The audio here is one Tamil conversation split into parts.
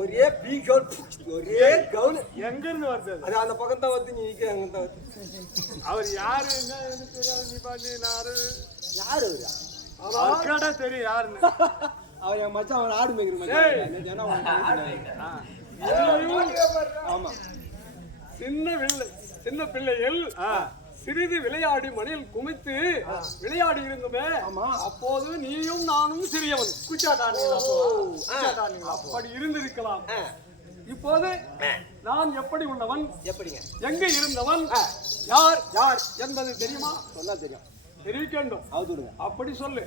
ஒரே பீ கவுன் ஒரே கவுன் எங்க இருந்து வருது? அது அந்த பக்கம் தான் வந்து நீ அங்க தான் அவர் யாரு என்ன தெரியாது. நீ பண்ணி யாரு அவரா தெரியும் யாருன்னு. அவர் என் மச்சான். அவர் ஆடு மேய்க்கிற மச்சான். ஆமா சின்ன பிள்ளைகள் சிறிது விளையாடி மணியில் குமித்து விளையாடி இருந்தோமே. அப்போது நீயும் நானும் சிறியவன் அப்படி இருந்திருக்கலாம். இப்போது நான் எப்படி உள்ளவன், எப்படிங்க எங்க இருந்தவன், யார் யார் என்பது தெரியுமா? சொன்னா தெரியும். தெரிவிக்க வேண்டும். அப்படி சொல்லு.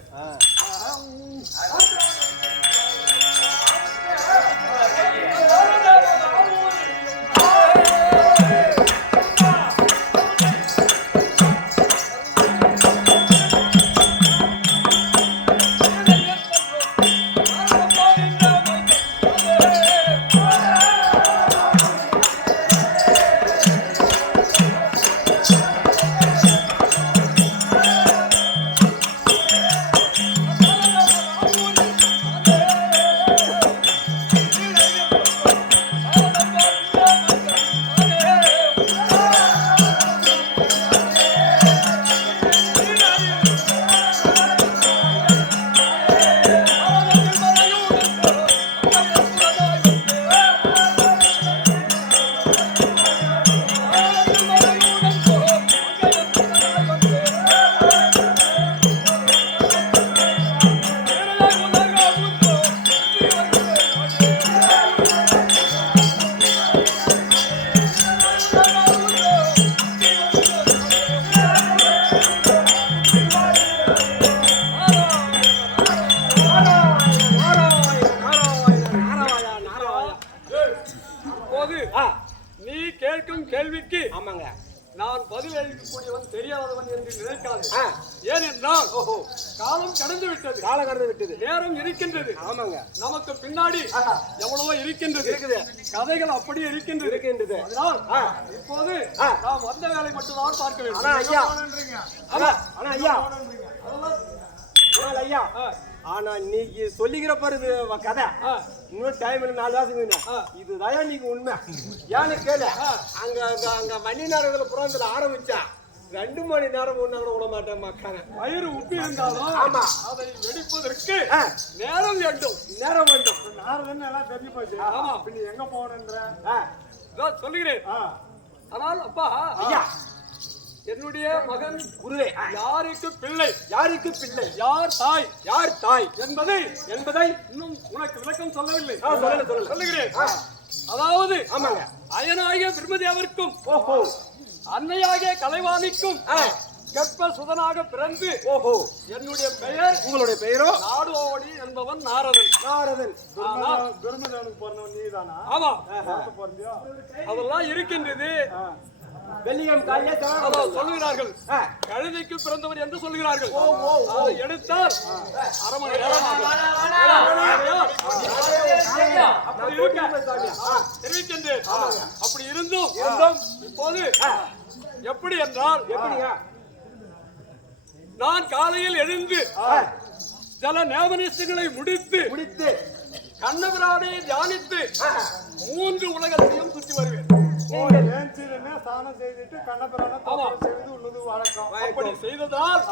நீ கேட்கும் கேள்விக்கு ஆமாங்க நான் பதில் அளிக்கக்கூடியவன் தெரியாதவன் என்று நினைக்காது. ஏனென்றால் காலம் கடந்து விட்டது. காலம் கடந்து விட்டது. நேரம் இருக்கின்றது. ஆமாங்க நமக்கு பின்னாடி எவ்வளவோ இருக்கின்றது. கதைகள் அப்படியே இருக்கின்றது. அதனால் இப்போது நாம் வந்த வேலை மட்டும்தான் பார்க்க வேண்டும். ஐயா ஆனா நீங்க சொல்லிக்கிற பாரு கதை இன்னும் டைம் 4 வருஷம் இதுதான் நீங்க உண்மை. ஏன்னு கேளு. அங்க அங்க மணி நேரத்துல புறத்துல ஆரம்பிச்சா 2 மணி நேரம் ஒண்ணு கூட விட மாட்டேன் மக்கள். வயிறு உப்பி இருந்தாலும் ஆமா அதை வெடிப்பதற்கு நேரம் வேண்டும். நேரம் வேண்டும். நேரம் எல்லாம் தெரிஞ்சு போச்சு. ஆமா நீ எங்க போறேன்ற சொல்லுகிறேன். ஆனால் அப்பா ஐயா என்னுடைய மகன் குருவே யாருக்கு பிள்ளை யார் தாய் என்பதை இன்னும் உனக்கு விளக்கம் சொல்லவில்லை. சொல்லுகிறேன். அதாவது அயனாகிய பிரம்மதேவருக்கும் அன்னையாகிய கலைவாணிக்கும் கற்ப சுதனாக பிறந்து என்னுடைய பெயர் உங்களுடைய பெயரோ நாடோடி என்பவன் நாரதன். பிரம்மதேவனுக்கு பிறந்தவன் நீதானா? ஆமா அதெல்லாம் இருக்கின்றது. சொல்லுகிறார்கள் கழுதைக்கு பிறந்தவர் என்று சொல்லுகிறார்கள். அதை எடுத்தால் அரை மணி தெரிவிக்கின்றேன். அப்படி இருந்தும் இப்போது எப்படி என்றால் நான் காலையில் எழுந்து சில நேமனிஷ்டங்களை முடித்து கண்ணபிரானை தியானித்து 3 உலகத்தையும் சுற்றி வருவேன். செய்ததால்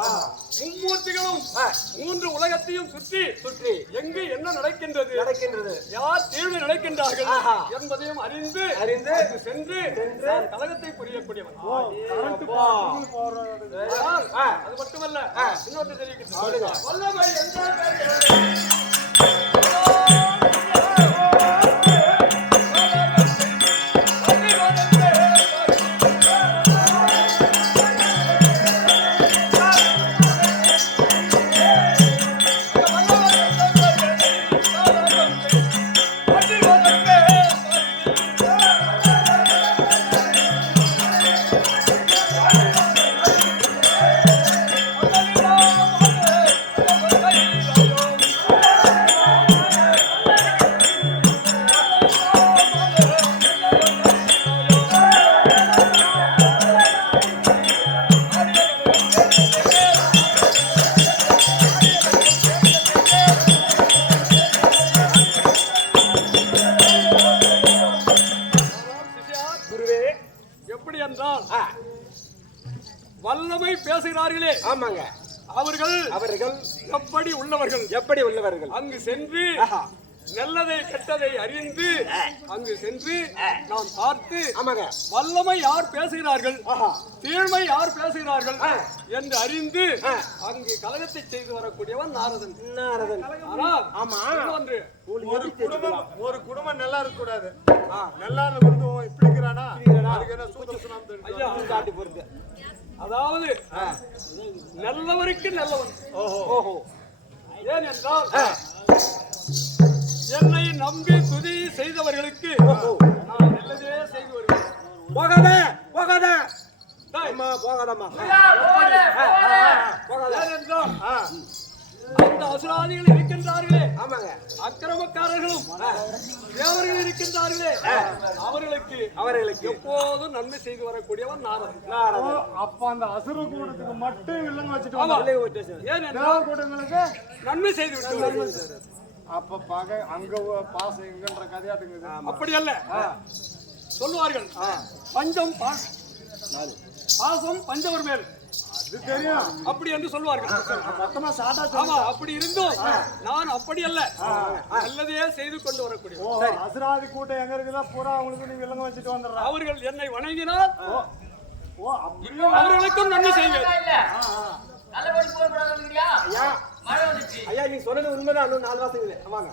மும்மூர்த்திகளும் 3 உலகத்தையும் சுற்றி எங்கு என்ன நடக்கின்றது யார் தீர்வு நடக்கின்றார்கள் என்பதையும் அறிந்து சென்று கழகத்தை புரியக்கூடியவன். அது மட்டுமல்ல இன்னொன்று தெரிவிக்கிறேன். சொல்லுங்க. வல்லமை எப்படி என்றால் வல்லமை பேசுகிறார்களே, ஆமாங்க, அவர்கள் எப்படி உள்ளவர்கள் அங்கு சென்று நல்லதை கெட்டதை அறிந்து அங்கு சென்று நாம் பார்த்து வல்லமை யார் பேசுகிறார்கள், தீழ்மை யார் பேசுகிறார்கள் என்று அறிந்து அங்கு கலகத்தை செய்து வரக்கூடியவன் நாரதன். ஆனால் ஒன்று, ஒரு குடும்பம் நல்லா இருக்க கூடாது. நல்லா பிடிக்கிறானா அதாவது நல்லவருக்கு நல்லவன். ஏன் என்றால் என்னை நம்பி துதி செய்தவர்களுக்கு நான் நல்லதே செய்து வருகிறேன். அந்த அசுராதிகள் இருக்கின்றார்களே, அக்கிரமக்காரர்களும் தேவர்கள் இருக்கின்றார்களே, அவர்களுக்கு எப்போதும் நன்மை செய்து வரக்கூடியவன் நாரதன். அப்ப அந்த அசுர கூட்டத்துக்கு மட்டும் இல்லைன்னு வச்சுட்டு ஏன் என்றால் கூட்டங்களுக்கு நன்மை செய்து விட்டு அப்ப பகை அங்க பாசம் எங்கன்ற கதையாட்டுங்க. அப்படி அல்ல சொல்லுவார்கள், பஞ்சம் பாசம் பஞ்சவர் மேல், அது தெரியும் அப்படி என்று சொல்வார்கள். மொத்தமா சாட்டா. ஆமா, அப்படி இருந்தும் நான் அப்படி அல்ல, நல்லதையே செய்து கொண்டு வரக்கூடிய அசுராதி கூட்டம் எங்க இருக்குதா பூரா அவங்களுக்கு நீங்க விலங்க வச்சுட்டு வந்துடுறேன். அவர்கள் என்னை வணங்கினால் அவர்களுக்கும் நன்மை செய்வேன். ஐயா, நீ சொன்னது உண்மைதான். 4 வாசங்களே வாங்க.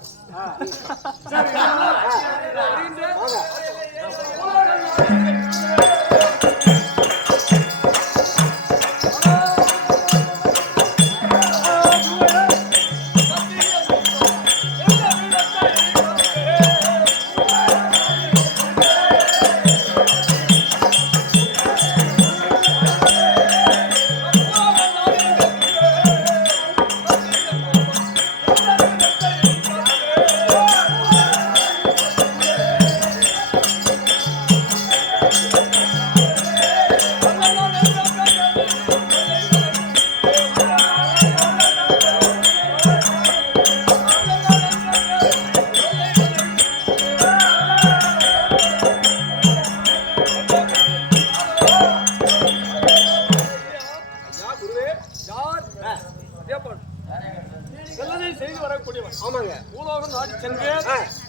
பூலோகம் நாடி சென்று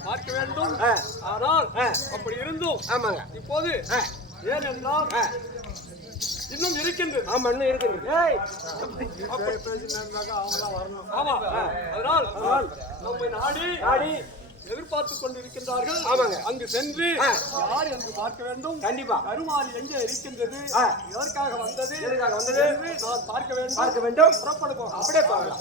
பார்க்க வேண்டும். ஆனால் அப்படி இருந்தும் இப்போது ஏன் என்றால் இன்னும் இருக்கின்றது. ஆமா, அதனால் நம்மை நாடி எதிர்பார்த்துக் கொண்டு இருக்கின்றார்கள். அங்கு சென்று யார் என்று பார்க்க வேண்டும். கண்டிப்பா கருமாறி எங்கே இருக்கின்றது, எதற்காக வந்தது நான் பார்க்க வேண்டும். புறப்படுவோம். அப்படியே பார்க்கலாம்.